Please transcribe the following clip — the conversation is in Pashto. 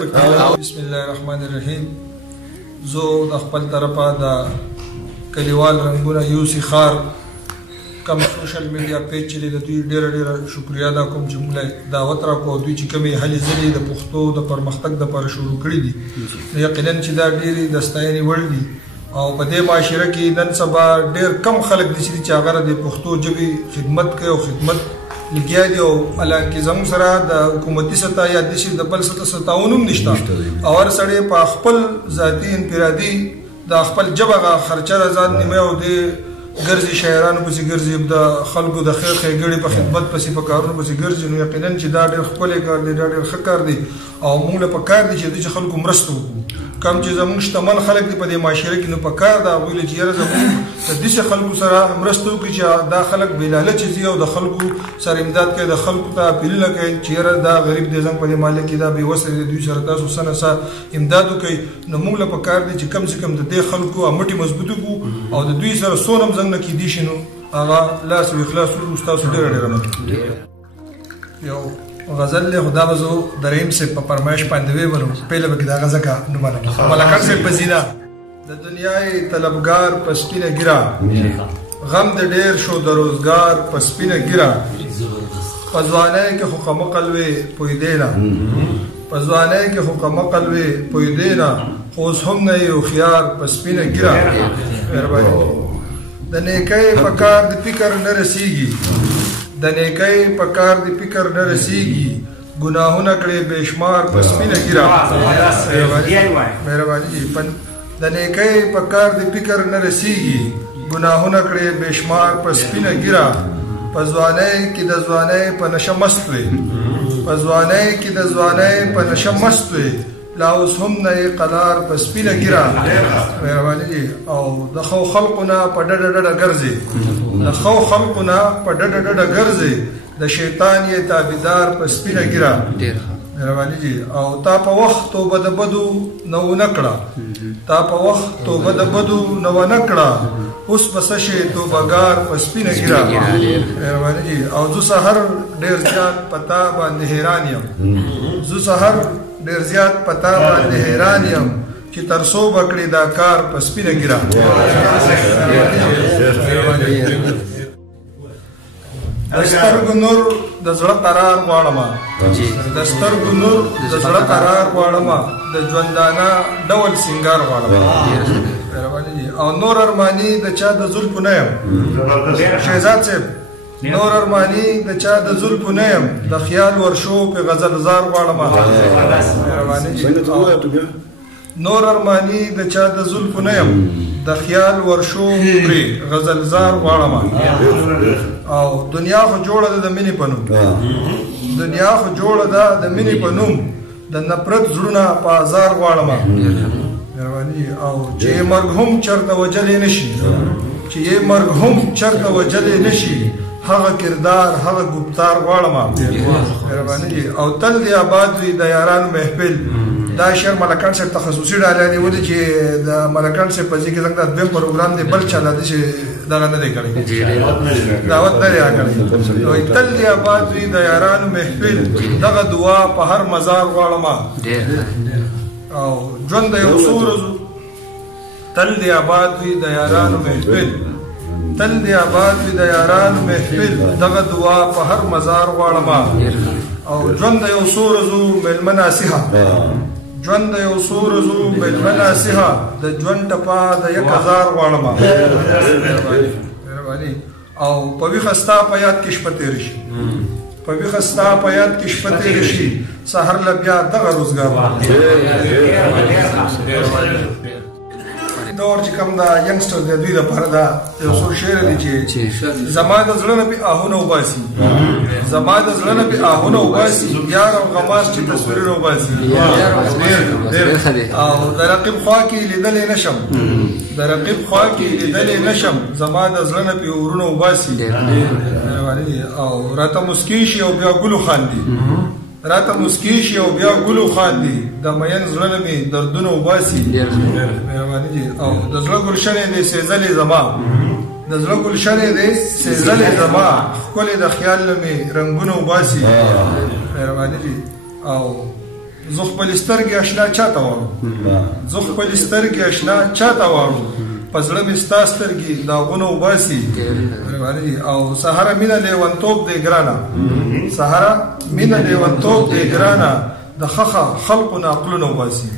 بسم الله الرحمن الرحیم. زه د خپل طرفه د کلیوال رنګونه یوسي خار کوم سوشل میډیا پیج چې د دوی ډېره شکریا ادا کوم چې موږ دعوت راکړو. دوی چې کومې هلې ځلې د پښتو د پرمختګ دپاره شروع کړي دي یقینا چې دا ډېرې د ستاینې وړ دي او په دې معاشره کې نن سبا ډېر کم خلک دي چې هغه د پښتو ژبې خدمت کوي او خدمت لګیا دي او حالانکې زموږ سره د حکومتي سطح یا د بل سطح تعاون هم نشته او هر سړی په خپل ذاتي انفرادي د خپل ژبه خرچه د ځان نیمه او د ګرځي شاعرانو پسې ګرځي د خلکو د خیر ښېګړې په خدمت پسې په کارونو پسې ګرځي. نو یقینا چې دا ډېر ښکلی کار دی، دا ډېر ښه کار دی او موږ له پکار دی چې خلکو مرسته وکړو. کم چې زموږ شتمن خلک دي په دې معاشره کې نو پکار ده هغوی له چې یاره زموږ د داسې خلکو سره مرسته وکړي چې دا خلک بې لالچه ځي او د خلکو سره امداد کوي، د خلکو ته اپیلونه کوي چې یاره دا غریب دی زموږ په دې محله کې دا بېوسه دی، دوی سره تاسو څه نه څه امداد وکړئ. نو موږ له پکار دی چې کم سے کم د دې خلکو مټې مضبوطه کړو او د دوی سره څونه هم زنګ نه کیدی شي نو هغه لاس و اخلاص وکړو. ستاسو ډېره مننه. یو غزل له خدا بزو دریم سے په فرمایش باندې ویلو پهله به دا غزل کا نو ملکان سے پزینا د دنیاي طلبگار پسپینه ګرا غم د ډیر شو د روزگار پسپینه ګرا پزوانه کې حکم قلوي پوی دینا پزوانه کې حکم قلوي پوی دینا خوز هم نه یو خيار پسپینه ګرا مهرباني د نیکي پکار د فکر نه رسیږي د نیکۍ په کار د فکر نه رسیږي ګناهونه کړې بېشمار په سپینه ګیره مهرباني د نیکۍ په کار د فکر نه رسیږي ګناهونه کړې بېشمار په سپینه ګیره په ځوانۍ کې د ځوانۍ په نشه مست وې په ځوانۍ کې د ځوانۍ په نشه مست وې لا اوس هم نه یې قلار په سپینه ګیره مهرباني او د خو خلقونه په ډډه ګرځي د خو خلقونه په ډډه ګرځي د شیطان یې تابعدار په سپینه ګیره مهرباني او تا په وخت توبه د بدو نو نکړه تا په وخت توبه د بدو نو نکړه اوس بس شي توبګار په سپینه ګیره مهرباني او زه سحر ډیر ځان پتا باندې حیران یم زه سحر ډیر زیات پتا باندې حیران یم چې تر څو بکړي دا کار په سپینه ګیره. د سترګو نور د زړه قرار غواړم د سترګو نور د زړه قرار غواړم د ژوندانه ډول سنگار غواړم او نور ارمانی د چا د زلفو نه یم شهزاد صاحب نور ارمانی د چا د زلفو نه یم د خیال ورشو په غزل زار غواړم نور ارمانی د چا د زلفو نه یم د خیال ورشو پرې غزل زار غواړم او دنیا خو جوړه ده د مینې په نوم دنیا خو جوړه ده د مینې په نوم د نفرت زړونه په ازار غواړم او چې مرګ هم چرته وجلې نشي چې یې مرګ هم چرته وجلې نشي هغه کردار هغه ګفتار غواړم او تل دې آباد وي د یارانو محفل. دا شعر ملکان صاحب تخصصي ډالۍ دی ولې چې د ملکان صاحب په ځای کې څنګه د دویم پروګرام دی بل چا دی چې دغه نه دی کړی دعوت نه دی راکړی نو تل دې آباد وي د یارانو محفل دغه دعا په هر مزار غواړم او ژوند د یو څو ورځو تل دې آباد وي د یارانو محفل تل دې آباد وي د یارانو محفل دغه دعا په هر مزار غواړم او ژوند د یو څو ورځو مېلمه ناصحه ژوند د یو څو ورځو مېلمه ناصحه د ژوند ټپه د 1000 غواړم مهرباني او په ویښه ستا په یاد کې شپه تېره شي په ویښه ستا په یاد کې شپه تېره شي سحر له بیا دغه روزګار دور چې کوم دا ینګسټر د دوی لپاره دا یو څو شعر دي چې زما د زړه نه پې آهونه وباسي زما د زړه نه پې آهونه وباسي یار او غماز چې تصویرونه وباسي او د رقیب خوا کې لیدلی نشم د رقیب خوا کې لیدلی نشم زما د زړه نه پې اورونه وباسي او راته مسکي شي او بیا ګلو خاندي راته مسکی شي او بیا ګلو خاندي د مین زړه نه مې دردونه وباسي او د زړه ګلشنې دې سېزلې زما د زړه ګلشنې دې سېزلې زما ښکلې د خیال نه مې رنګونه وباسي مهرباني او زه خپل سترګې اشنا چاته واړو زه خپل سترګې اشنا چاته واړو په زړه مې ستا سترګې داغونه وباسي او سهاره مینه لیونتوب دی ګرانه سهاره مینه لیونتوب دی ګرانه د خخه خلقو نه عقلونه وباسي